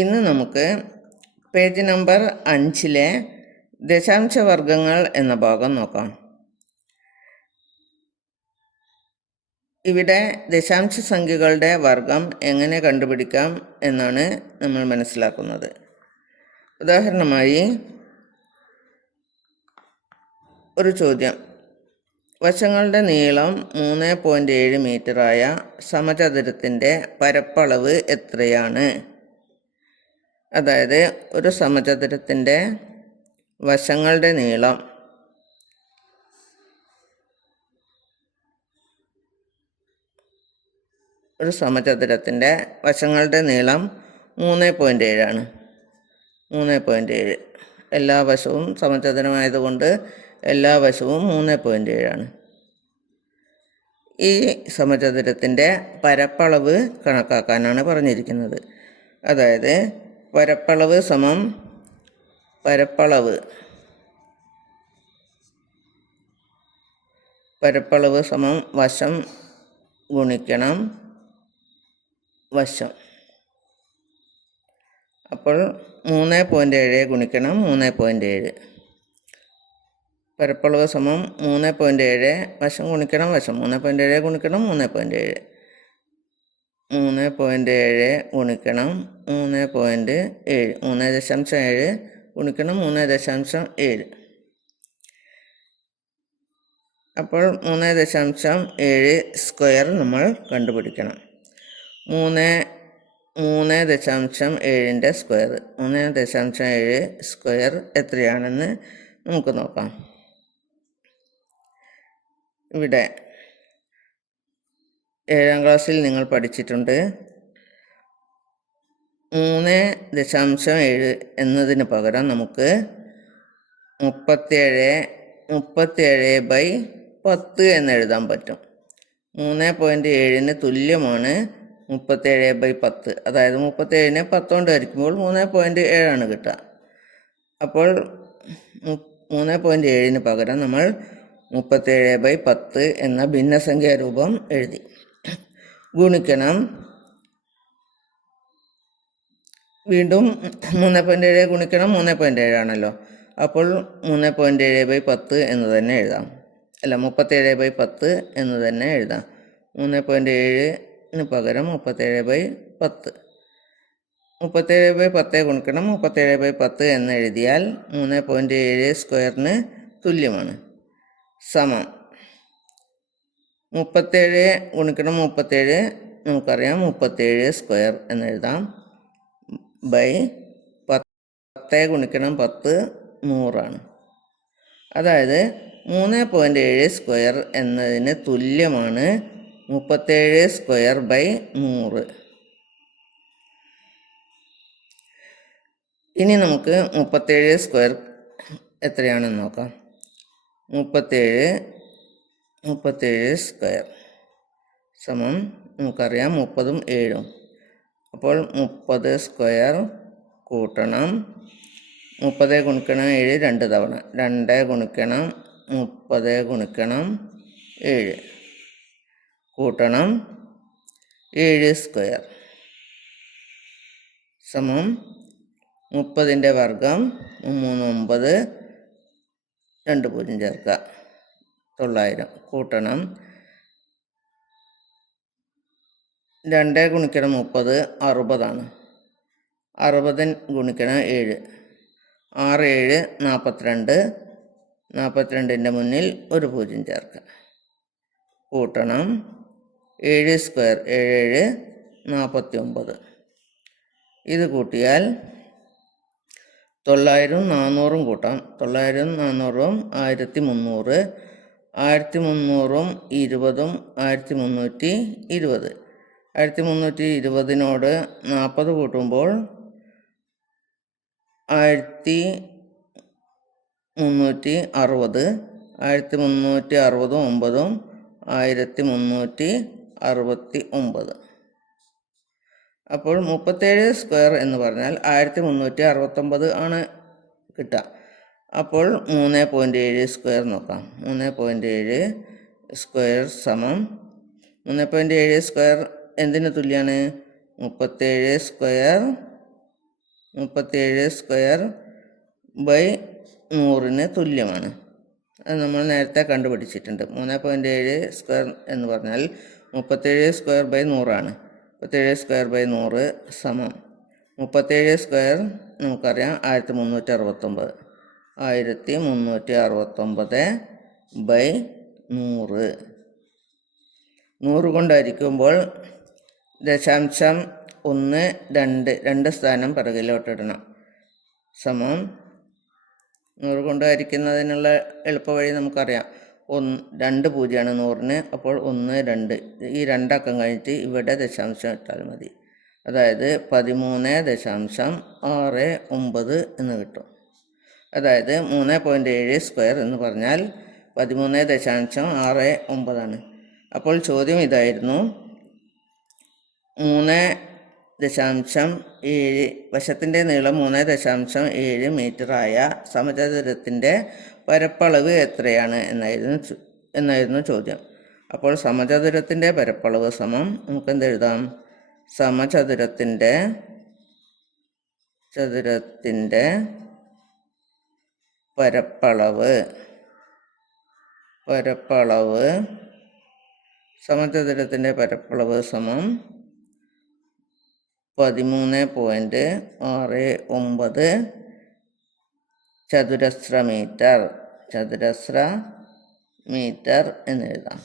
ഇന്ന് നമുക്ക് page number 5 ദശാംശവർഗങ്ങൾ എന്ന ഭാഗം നോക്കാം. ഇവിടെ ദശാംശ സംഖ്യകളുടെ വർഗം എങ്ങനെ കണ്ടുപിടിക്കാം എന്നാണ് നമ്മൾ മനസ്സിലാക്കുന്നത്. ഉദാഹരണമായി ഒരു ചോദ്യം: വശങ്ങളുടെ നീളം 3.7 മീറ്ററായ സമചതുരത്തിൻ്റെ പരപ്പളവ് എത്രയാണ്? അതായത് ഒരു സമചതുരത്തിൻ്റെ വശങ്ങളുടെ നീളം ഒരു സമചതുരത്തിൻ്റെ വശങ്ങളുടെ നീളം 3.7 ആണ്. 3.7 എല്ലാ വശവും സമചതുരമായതുകൊണ്ട് എല്ലാ വശവും 3.7 ആണ്. ഈ സമചതുരത്തിൻ്റെ പരപ്പളവ് കണക്കാക്കാനാണ് പറഞ്ഞിരിക്കുന്നത്. അതായത് പരപ്പളവ് സമം വശം ഗുണിക്കണം വശം. അപ്പോൾ 3.7 ഗുണിക്കണം 3.7. പരപ്പളവ് സമം 3.7 വശം ഗുണിക്കണം വശം. 3.7 ഗുണിക്കണം 3.7. 3.7 ഗുണിക്കണം 3.7. 3.7 ഗുണിക്കണം 3.7. അപ്പോൾ 3.7 സ്ക്വയർ നമ്മൾ കണ്ടുപിടിക്കണം. 3.7ൻ്റെ സ്ക്വയർ 3.7 സ്ക്വയർ എത്രയാണെന്ന് നമുക്ക് നോക്കാം. ഇവിടെ 7ാം ക്ലാസ്സിൽ നിങ്ങൾ പഠിച്ചിട്ടുണ്ട്. 3.7 എന്നതിന് പകരം നമുക്ക് 37/10 എന്നെഴുതാൻ പറ്റും. 3.7 തുല്യമാണ് 37/10. അതായത് 37നെ 10 കൊണ്ട് ഹരിക്കുമ്പോൾ 3.7 കിട്ടുക. അപ്പോൾ 3.7 പകരം നമ്മൾ 37/10 എന്ന ഭിന്നസംഖ്യാ രൂപം എഴുതി. ഗുണിക്കണം വീണ്ടും 3.7 ഗുണിക്കണം 3.7 ആണല്ലോ. അപ്പോൾ 3.7/10 എന്ന് തന്നെ എഴുതാം. അല്ല, 37/10 എന്ന് തന്നെ എഴുതാം. 3.7 പകരം 37/10. 37/10 ഗുണിക്കണം 37/10 എന്ന് എഴുതിയാൽ 3.7 സ്ക്വയറിന് തുല്യമാണ്. സമം 37 ഗുണിക്കണം 37 നമുക്കറിയാം 37 സ്ക്വയർ എന്നെഴുതാം. ബൈ 10 ഗുണിക്കണം 10 100 അതായത് 3.7 സ്ക്വയർ എന്നതിന് തുല്യമാണ് 37 സ്ക്വയർ ബൈ 100. ഇനി നമുക്ക് 37 സ്ക്വയർ എത്രയാണെന്ന് നോക്കാം. 37 സ്ക്വയർ സമം നമുക്കറിയാം 30ഉം 7ഉം. അപ്പോൾ 30 സ്ക്വയർ കൂട്ടണം 30 ഗുണിക്കണം 7 2 തവണ. 2 ഗുണിക്കണം 30 ഗുണിക്കണം 7 കൂട്ടണം 7 സ്ക്വയർ സമം 30ൻ്റെ വർഗം 3 9 2 0 ചേർക്കുക 900 കൂട്ടണം 2 ഗുണിക്കണം 30 60 60 ഗുണിക്കണം 7 6 7 42. 42ൻ്റെ മുന്നിൽ 1 0 ചേർക്കുക കൂട്ടണം 7 സ്ക്വയർ 7 49. ഇത് കൂട്ടിയാൽ 900ഉം 400ഉം കൂട്ടാം. 900ഉം 400ഉം 1300. 1300ഉം 20ഉം 1320. 1320നോട് 40 കൂട്ടുമ്പോൾ 1360. 1360ഉം 9ഉം 1369. അപ്പോൾ 37 സ്ക്വയർ എന്ന് പറഞ്ഞാൽ 1369 ആണ് കിട്ടുക. അപ്പോൾ 3.7 സ്ക്വയർ നോക്കാം. 3.7 സ്ക്വയർ സമം 3.7 സ്ക്വയർ എന്തിന് തുല്യമാണ്? 37 സ്ക്വയർ 37 സ്ക്വയർ ബൈ 100 തുല്യമാണ്. അത് നമ്മൾ നേരത്തെ കണ്ടുപിടിച്ചിട്ടുണ്ട്. 3.7 സ്ക്വയർ എന്ന് പറഞ്ഞാൽ 37 സ്ക്വയർ ബൈ 100 37 സ്ക്വയർ ബൈ 100 സമം 37 സ്ക്വയർ നമുക്കറിയാം 1369 ബൈ 100. 100 കൊണ്ടായിരിക്കുമ്പോൾ 0.12 സ്ഥാനം പിറകിലോട്ടിടണം. സമം 100 കൊണ്ട് ഹരിക്കുന്നതിനുള്ള എളുപ്പവഴി നമുക്കറിയാം. 2 പൂജ്യമാണ് 100-ന്. അപ്പോൾ 1 2 ഈ 2 അക്കം കഴിഞ്ഞിട്ട് ഇവിടെ ദശാംശം ഇട്ടാൽ മതി. അതായത് 13.69 എന്ന് കിട്ടും. അതായത് 3.7 സ്ക്വയർ എന്ന് പറഞ്ഞാൽ 13.69. അപ്പോൾ ചോദ്യം ഇതായിരുന്നു. 3.7 വശത്തിൻ്റെ നീളം 3.7 മീറ്ററായ സമചതുരത്തിൻ്റെ പരപ്പളവ് എത്രയാണ് എന്നായിരുന്നു ചോദ്യം. അപ്പോൾ സമചതുരത്തിൻ്റെ പരപ്പളവ് സമം നമുക്ക് എന്തെഴുതാം? സമചതുരത്തിൻ്റെ പരപ്പളവ് സമചതുരത്തിൻ്റെ പരപ്പളവ് സമം 13.69 ചതുരശ്ര മീറ്റർ എന്നെഴുതാം.